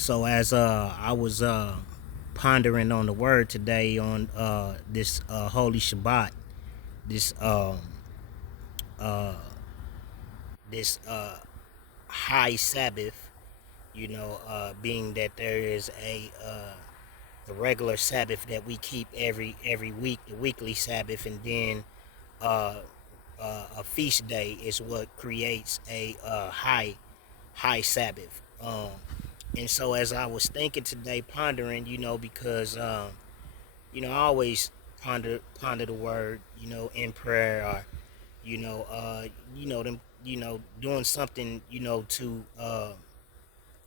So as I was pondering on the word today on this holy Shabbat, this uh this high Sabbath, being that there is the regular Sabbath that we keep every week, the weekly Sabbath, and then uh, a feast day is what creates a high Sabbath. And so as I was thinking today, pondering, because I always ponder the word, in prayer, or them, doing something, to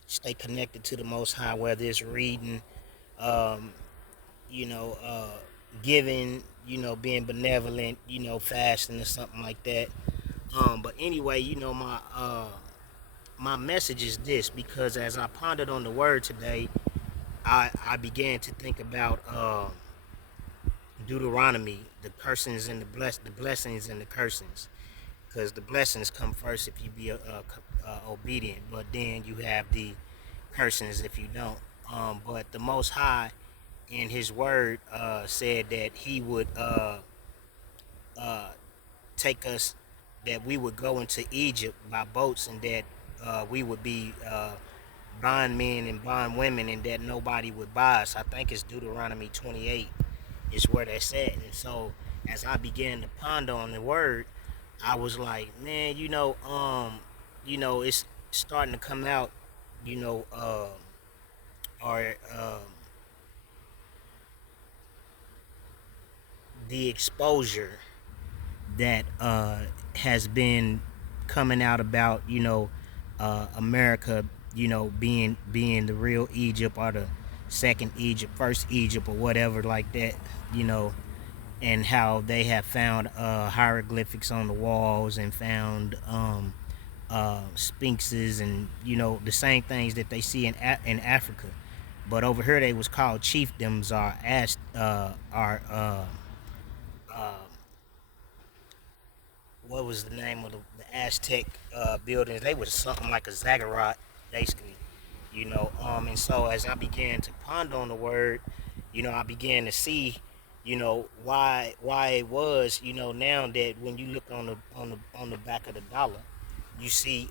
stay connected to the Most High, whether it's reading, um, you know, uh, giving, being benevolent, fasting or something like that. But anyway, my message is this, because as I pondered on the word today, I began to think about Deuteronomy, the cursings and the blessings and the cursings, because the blessings come first if you be obedient, but then you have the cursings if you don't. But the Most High in His Word said that He would uh, take us, that we would go into Egypt by boats, and that we would be bondmen and bondwomen, and that nobody would buy us. I think it's Deuteronomy 28 is where that's at. And so as I began to ponder on the word, I was like, man, it's starting to come out, you know, or the exposure that has been coming out about, America, being the real Egypt, or the second Egypt, first Egypt, or whatever like that, you know, and how they have found hieroglyphics on the walls, and found sphinxes, and the same things that they see in Africa. But over here they was called chiefdoms, or uh, what was the name of the Aztec buildings? They was something like a zaggurat, basically. And so as I began to ponder on the word, I began to see, why it was, now that when you look on the back of the dollar, you see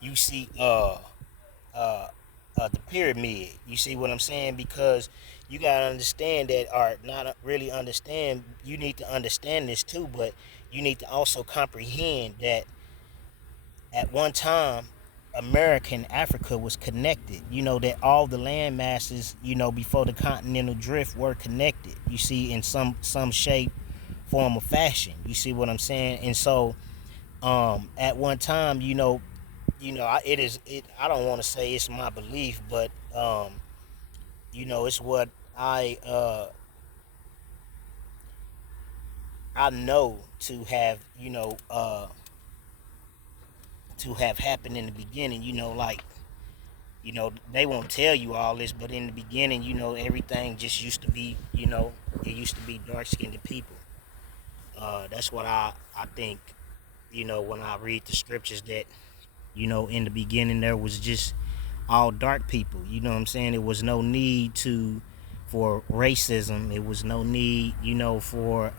you see the pyramid. You see what I'm saying? Because you gotta understand that, or not really understand. You need to understand this too, but you need to also comprehend that at one time, America and Africa was connected. That all the land masses, before the continental drift, were connected. You see, in some shape, form, or fashion. You see what I'm saying? And so, at one time, it is. I don't want to say it's my belief, but it's what I know to have happened in the beginning. Like, they won't tell you all this, but in the beginning, everything just used to be, it used to be dark skinned people. That's what I think. When I read the scriptures, that in the beginning there was just all dark people. You know what I'm saying? It was no need for racism. It was no need, for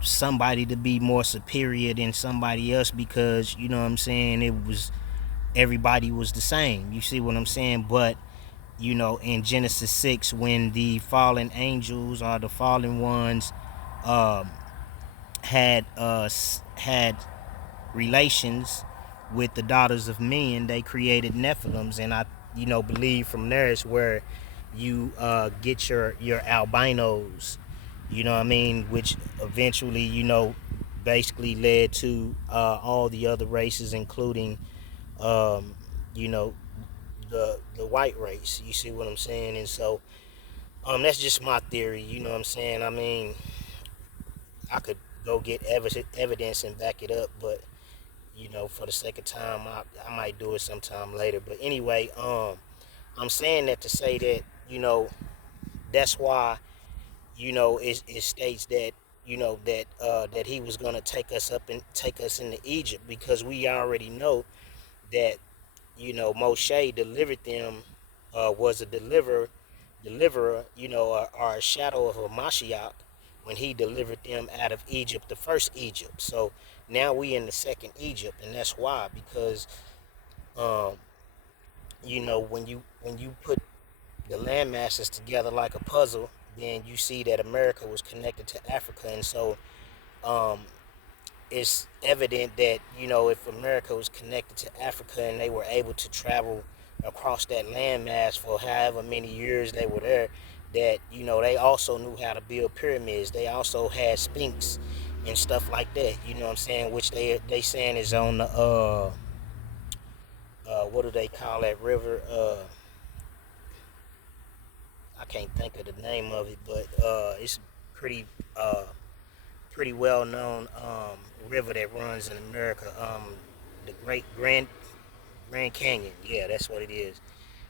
somebody to be more superior than somebody else, because you know what I'm saying, it was, everybody was the same. You see what I'm saying? But in Genesis 6, when the fallen angels, or the fallen ones, um, had relations with the daughters of men, they created Nephilims, and I believe from there is where you get your albinos. You know what I mean? Which eventually, basically led to all the other races, including um, you know the white race. You see what I'm saying? And so that's just my theory. You know what I'm saying? I mean, I could go get evidence and back it up, but for the sake of time, I might do it sometime later. But anyway, I'm saying that to say that that's why it states that that he was gonna take us up and take us into Egypt, because we already know that, Moshe delivered them, was a deliverer, or a shadow of a Mashiach when he delivered them out of Egypt, the first Egypt. So now we in the second Egypt, and that's why, because um, when you put the land masses together like a puzzle, then you see that America was connected to Africa, and so um, it's evident that, if America was connected to Africa and they were able to travel across that landmass for however many years they were there, that, they also knew how to build pyramids. They also had sphinx and stuff like that. You know what I'm saying? Which they saying is on the what do they call that river? I can't think of the name of it, but it's pretty uh pretty well known river that runs in America. The Great Grand Canyon. Yeah, that's what it is.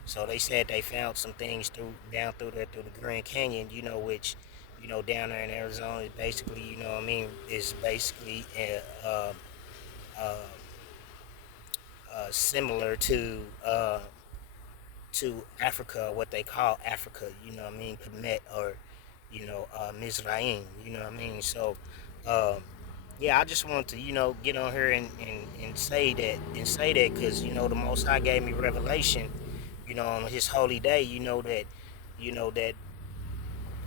So they said they found some things down through there through the Grand Canyon. Which, down there in Arizona is basically, what I mean, is basically uh, similar to Africa, what they call Africa. You know what I mean, Kemet, or Mizraim. You know what I mean. So um, yeah, I just want to, get on here and say that because, the Most High gave me revelation, on His holy day, that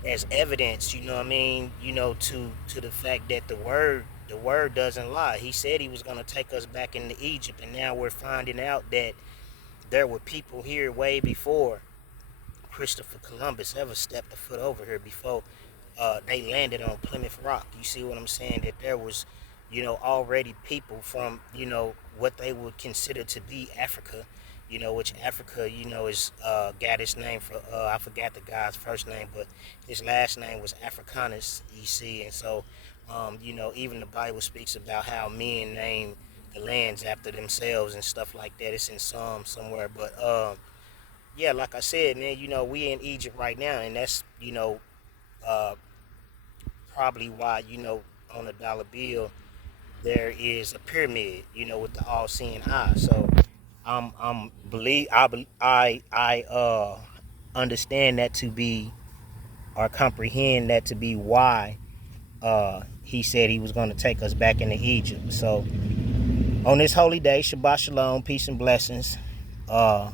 as evidence, what I mean, to the fact that the word doesn't lie. He said He was going to take us back into Egypt, and now we're finding out that there were people here way before Christopher Columbus ever stepped a foot over here, before they landed on Plymouth Rock. You see what I'm saying? That there was, already people from, what they would consider to be Africa, which Africa, is got its name for, I forgot the guy's first name, but his last name was Africanus, you see. And so, even the Bible speaks about how men name the lands after themselves and stuff like that. It's in Psalm somewhere. But yeah, like I said, man, we in Egypt right now, and that's, uh, probably why, on a dollar bill there is a pyramid, with the all-seeing eye. So I'm believe I understand that to be, or comprehend that to be, why he said he was going to take us back into Egypt. So on this holy day, Shabbat Shalom, peace and blessings. Uh,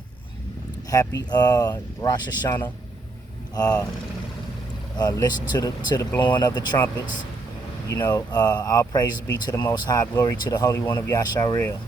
Happy Rosh Hashanah. Uh, Listen to the blowing of the trumpets. All praises be to the Most High. Glory to the Holy One of Yasharel.